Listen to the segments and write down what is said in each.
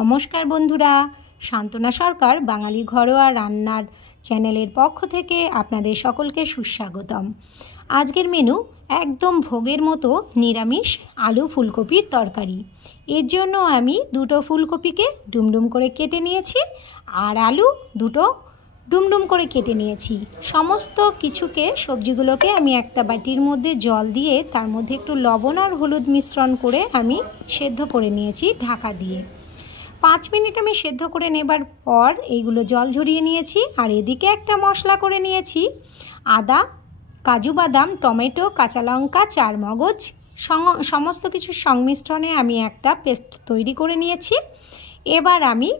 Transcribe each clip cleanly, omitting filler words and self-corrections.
নমস্কার বন্ধুরা, শান্তনা সরকার বাঙালি ঘরোয়া রান্নার চ্যানেলের পক্ষ থেকে আপনাদের সকলকে সুস্বাগতম। আজকের মেনু একদম ভোগের মতো নিরামিষ আলু ফুলকপির তরকারি। এর জন্য আমি দুটো ফুলকপিকে ডুমডুম করে কেটে নিয়েছি আর আলু দুটো ডুমডুম করে কেটে নিয়েছি। সমস্ত কিছুকে সবজিগুলোকে আমি একটা বাটির মধ্যে জল দিয়ে তার মধ্যে একটু লবণ আর হলুদ মিশ্রণ করে আমি সেদ্ধ করে নিয়েছি ঢাকা দিয়ে। 5 মিনিট আমি সেদ্ধ করে নেবার পর এইগুলো জল ঝরিয়ে নিয়েছি। আর এদিকে একটা মশলা করে নিয়েছি, আদা, কাজু বাদাম, টমেটো, কাঁচা লঙ্কা, চার মগজ সমস্ত কিছু সংমিশ্রণে আমি একটা পেস্ট তৈরি করে নিয়েছি। এবার আমি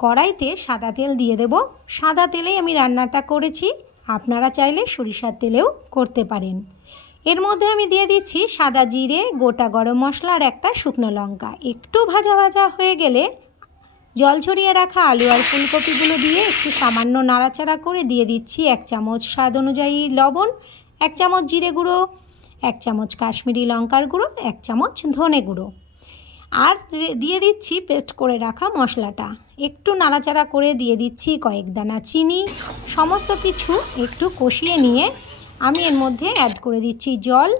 কড়াইতে সাদা তেল দিয়ে দেব। সাদা তেলেই আমি রান্নাটা করেছি, আপনারা চাইলে সরিষার তেলেও করতে পারেন। এর মধ্যে আমি দিয়ে দিচ্ছি সাদা জিরে, গোটা গরম মশলা আর একটা শুকনো লঙ্কা। একটু ভাজা ভাজা হয়ে গেলে জল ঝরিয়ে রাখা আলু আর ফুলকপিগুলো দিয়ে একটু সামান্য নাড়াচাড়া করে দিয়ে দিচ্ছি 1 চামচ স্বাদ অনুযায়ী লবণ, 1 চামচ জিরে গুঁড়ো, 1 চামচ কাশ্মীরি লঙ্কার গুঁড়ো, 1 চামচ ধনে গুঁড়ো, আর দিয়ে দিচ্ছি পেস্ট করে রাখা মশলাটা। একটু নাড়াচাড়া করে দিয়ে দিচ্ছি কয়েক দানা চিনি। সমস্ত কিছু একটু কষিয়ে নিয়ে আমি এর মধ্যে অ্যাড করে দিচ্ছি জল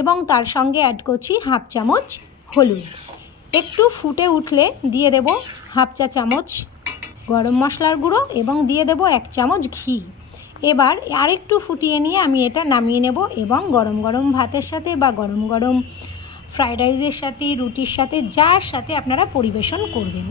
এবং তার সঙ্গে অ্যাড করছি 1/2 চামচ হলুদ। একটু ফুটে উঠলে দিয়ে দেব 1/2 চা চামচ গরম মশলার গুঁড়ো এবং দিয়ে দেব 1 চামচ ঘি। এবার আরেকটু ফুটিয়ে নিয়ে আমি এটা নামিয়ে নেব এবং গরম গরম ভাতের সাথে বা গরম গরম ফ্রাইড রাইসের সাথে, রুটির সাথে, যার সাথে আপনারা পরিবেশন করবেন।